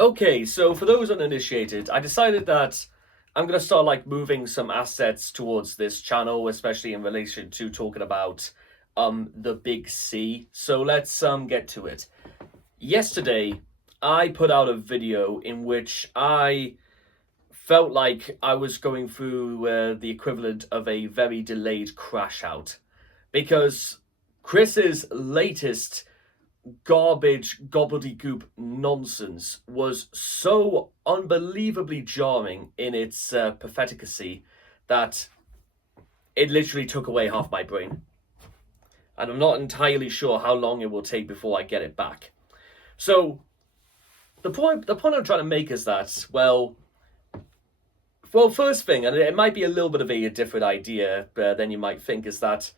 Okay, so for those uninitiated, I decided that I'm gonna start moving some assets towards this channel, especially in relation to talking about the big C. So let's get to it. Yesterday, I put out a video in which I felt like I was going through the equivalent of a very delayed crash out because Chris's latest garbage gobbledygook nonsense was so unbelievably jarring in its patheticacy that it literally took away half my brain. And I'm not entirely sure how long it will take before I get it back. So the point I'm trying to make is that, well, first thing, and it might be a little bit of a different idea than you might think, is that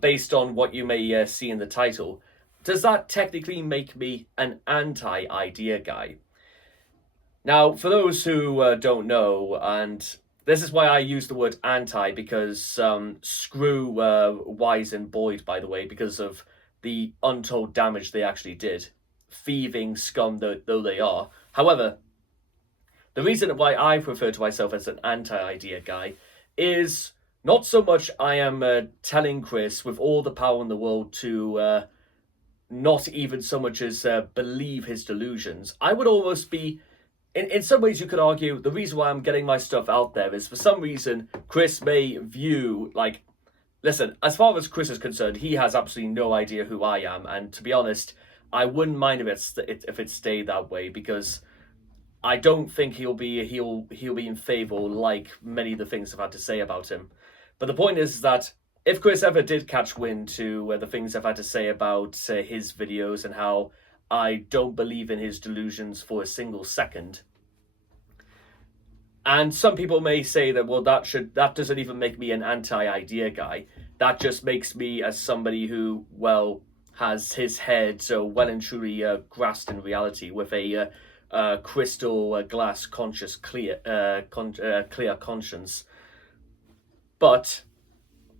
based on what you may see in the title, does that technically make me an anti-idea guy? Now, for those who don't know, and this is why I use the word anti, because screw Wise and Boyd, by the way, because of the untold damage they actually did, thieving scum though they are. However, the reason why I refer to myself as an anti-idea guy is not so much I am telling Chris with all the power in the world to not even so much as believe his delusions. I would almost be, in some ways you could argue, the reason why I'm getting my stuff out there is for some reason Chris may view, listen, as far as Chris is concerned, he has absolutely no idea who I am, and to be honest, I wouldn't mind if it stayed that way, because I don't think he'll be in favor, like many of the things I've had to say about him. But the point is that if Chris ever did catch wind to the things I've had to say about his videos and how I don't believe in his delusions for a single second, and some people may say that, well, that doesn't even make me an anti-idea guy. That just makes me as somebody who, well, has his head so well and truly grasped in reality with a crystal glass conscious clear conscience. But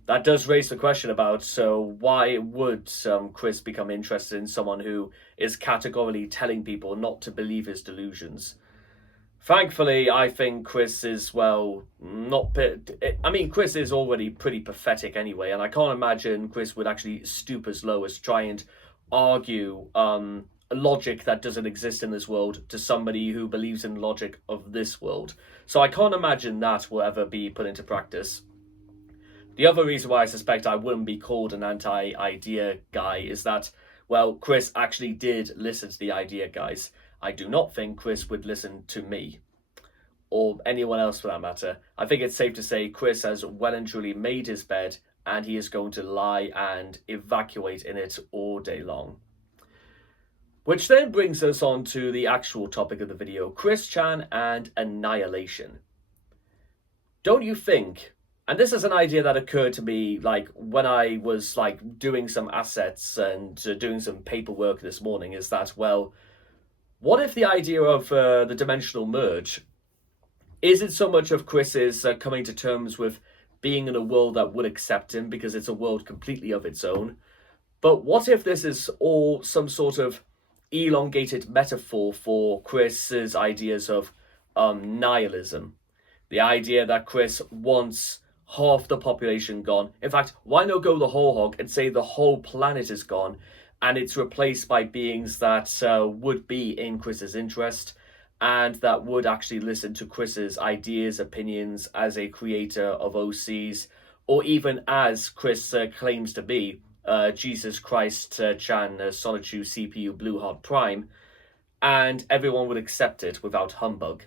that does raise the question about, so why would Chris become interested in someone who is categorically telling people not to believe his delusions? Thankfully, I think Chris is, well, not... I mean, Chris is already pretty pathetic anyway, and I can't imagine Chris would actually stoop as low as try and argue logic that doesn't exist in this world to somebody who believes in logic of this world. So I can't imagine that will ever be put into practice. The other reason why I suspect I wouldn't be called an anti-idea guy is that, well, Chris actually did listen to the idea guys. I do not think Chris would listen to me, or anyone else for that matter. I think it's safe to say Chris has well and truly made his bed, and he is going to lie and evacuate in it all day long. Which then brings us on to the actual topic of the video, Chris Chan and Annihilation. Don't you think, and this is an idea that occurred to me when I was doing some assets and doing some paperwork this morning, is that, well, what if the idea of the dimensional merge isn't so much of Chris's coming to terms with being in a world that would accept him because it's a world completely of its own, but what if this is all some sort of elongated metaphor for Chris's ideas of nihilism? The idea that Chris wants half the population gone. In fact, why not go the whole hog and say the whole planet is gone and it's replaced by beings that would be in Chris's interest and that would actually listen to Chris's ideas, opinions as a creator of OCs, or even as Chris claims to be, Jesus Christ Chan Sonichu CPU Blue Heart Prime, and everyone would accept it without humbug.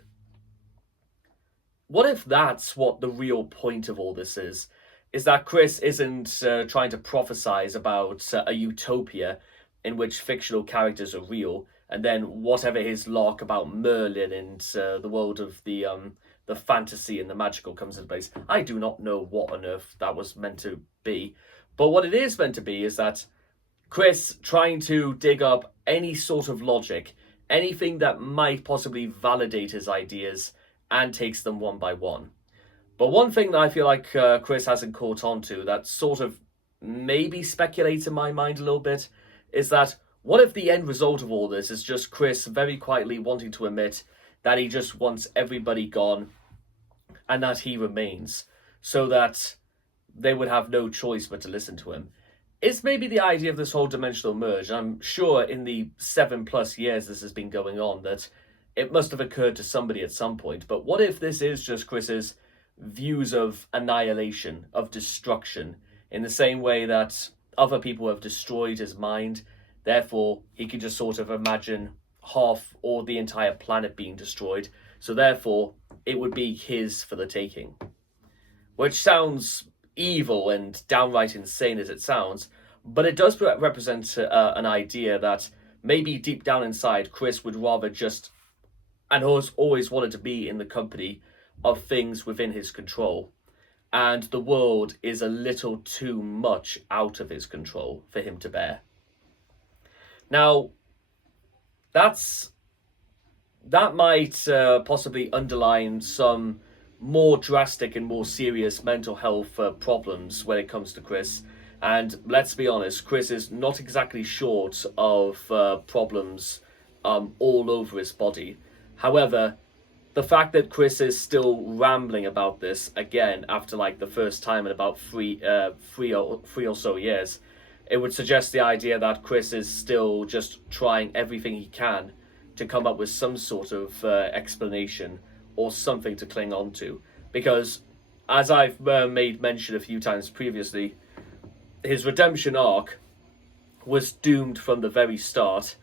What if that's what the real point of all this is that Chris isn't trying to prophesize about a utopia in which fictional characters are real, and then whatever his lark about Merlin and the world of the fantasy and the magical comes into place. I do not know what on earth that was meant to be, but what it is meant to be is that Chris trying to dig up any sort of logic, anything that might possibly validate his ideas, and takes them one by one. But one thing that I feel like Chris hasn't caught on to that sort of maybe speculates in my mind a little bit is that What if the end result of all this is just Chris very quietly wanting to admit that he just wants everybody gone and that he remains, so that they would have no choice but to listen to him? It's maybe the idea of this whole dimensional merge. I'm sure in the 7+ years this has been going on that it must have occurred to somebody at some point. But what if this is just Chris's views of annihilation, of destruction, in the same way that other people have destroyed his mind? Therefore, he can just sort of imagine half or the entire planet being destroyed. So therefore, it would be his for the taking. Which sounds evil and downright insane as it sounds, but it does represent an idea that maybe deep down inside, Chris would rather just, and has always wanted to be in the company of things within his control. And the world is a little too much out of his control for him to bear. Now, that might possibly underline some more drastic and more serious mental health problems when it comes to Chris. And let's be honest, Chris is not exactly short of problems all over his body. However, the fact that Chris is still rambling about this again after like the first time in about three or so years, it would suggest the idea that Chris is still just trying everything he can to come up with some sort of explanation or something to cling on to. Because, as I've made mention a few times previously, his redemption arc was doomed from the very start.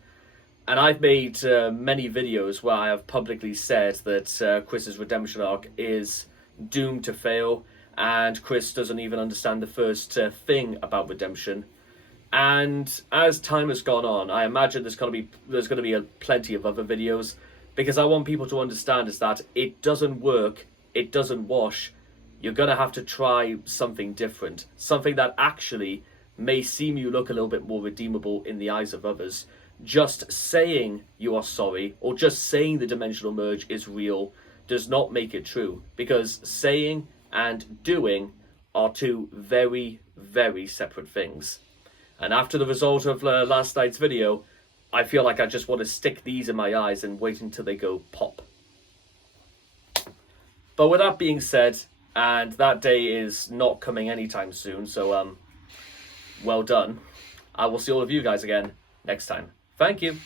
And I've made many videos where I have publicly said that Chris's redemption arc is doomed to fail, and Chris doesn't even understand the first thing about redemption. And as time has gone on, I imagine there's going to be plenty of other videos, because I want people to understand is that it doesn't work, it doesn't wash. You're going to have to try something different, something that actually may seem you look a little bit more redeemable in the eyes of others. Just saying you are sorry, or just saying the dimensional merge is real, does not make it true, because saying and doing are two very, very separate things. And after the result of last night's video, I feel like I just want to stick these in my eyes and wait until they go pop. But with that being said, and that day is not coming anytime soon, so well done. I will see all of you guys again next time. Thank you.